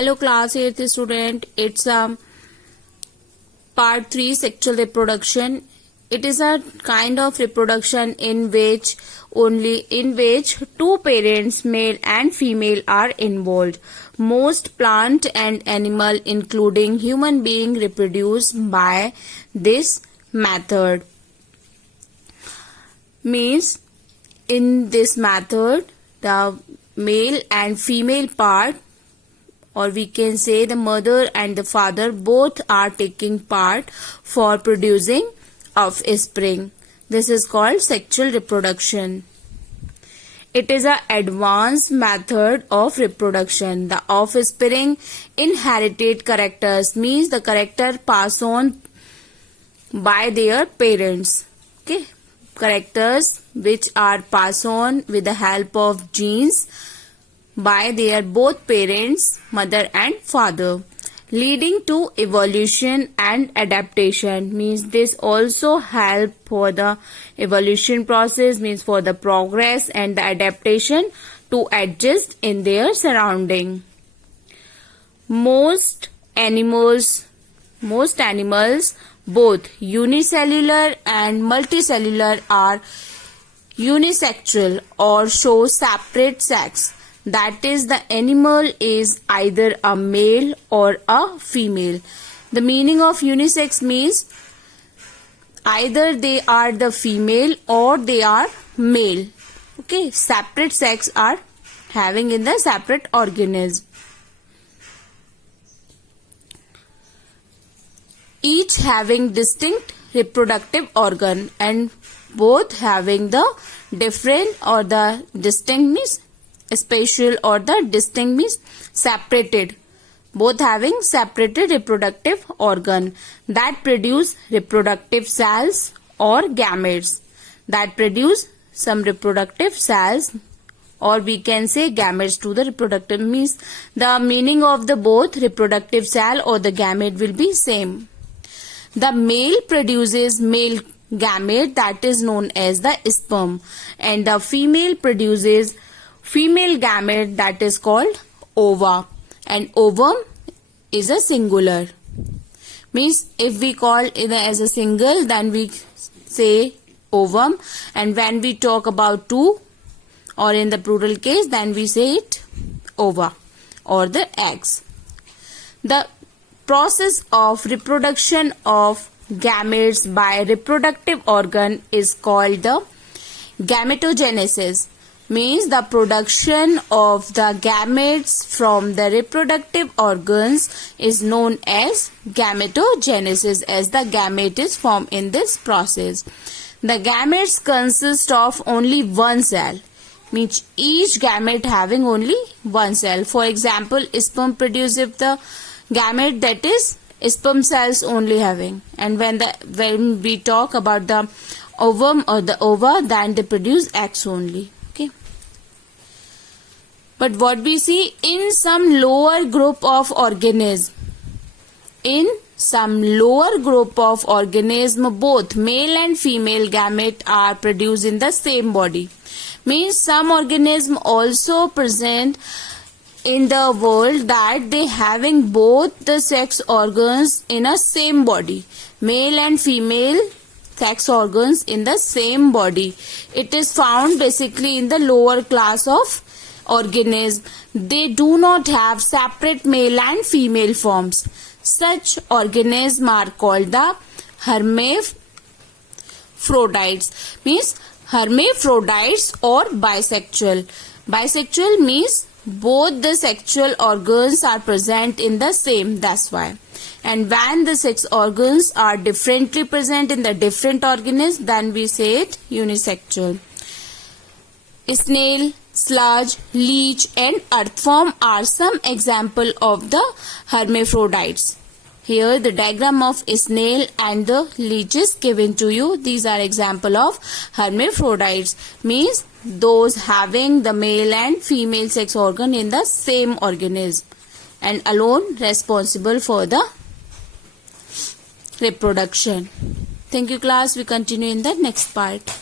Hello class 8th student. It's part 3 sexual reproduction. It is a kind of reproduction in which two parents, male and female, are involved. Most plant and animal, including human being, reproduce by this method. Means in this method the male and female part, or we can say the mother and the father, both are taking part for producing offspring. This is called sexual reproduction. It is an advanced method of reproduction. The offspring inherited characters, means the character passed on by their parents. Okay, characters which are passed on with the help of genes by their both parents, mother and father, leading to evolution and adaptation. Means this also help for the evolution process, means for the progress and the adaptation to adjust in their surrounding. Most animals, both unicellular and multicellular, are unisexual or show separate sex. That is, the animal is either a male or a female. The meaning of unisex means either they are the female or they are male. Okay, separate sex are having in the separate organism. Each having distinct reproductive organ and both having the different or the distinct means special or the distinct means separated, both having separated reproductive organ that produce reproductive cells or gametes, that produce some reproductive cells, or we can say gametes to the reproductive, means the meaning of the both reproductive cell or the gamete will be same. The male produces male gamete, that is known as the sperm, and the female produces female gamete, that is called ova, and ovum is a singular. Means if we call it as a single, then we say ovum, and when we talk about two or in the plural case, then we say it ova or the eggs. The process of reproduction of gametes by reproductive organ is called the gametogenesis. Means the production of the gametes from the reproductive organs is known as gametogenesis, as the gamete is formed in this process. The gametes consist of only one cell, means each gamete having only one cell. For example, sperm produces the gamete, that is sperm cells only having, and when we talk about the ovum or the ova, then they produce eggs only. But what we see in some lower group of organism, both male and female gamete are produced in the same body. Means some organism also present in the world that they having both the sex organs in a same body, male and female sex organs in the same body. It is found basically in the lower class of organism. They do not have separate male and female forms. Such organisms are called the hermaphrodites. Means hermaphrodites or bisexual. Bisexual means both the sexual organs are present in the same, that's why. And when the sex organs are differently present in the different organisms, then we say it unisexual. Snail, sludge, leech and earthworm are some example of the hermaphrodites. Here the diagram of snail and the leech is given to you. These are example of hermaphrodites, means those having the male and female sex organ in the same organism and alone responsible for the reproduction. Thank you class. We continue in the next part.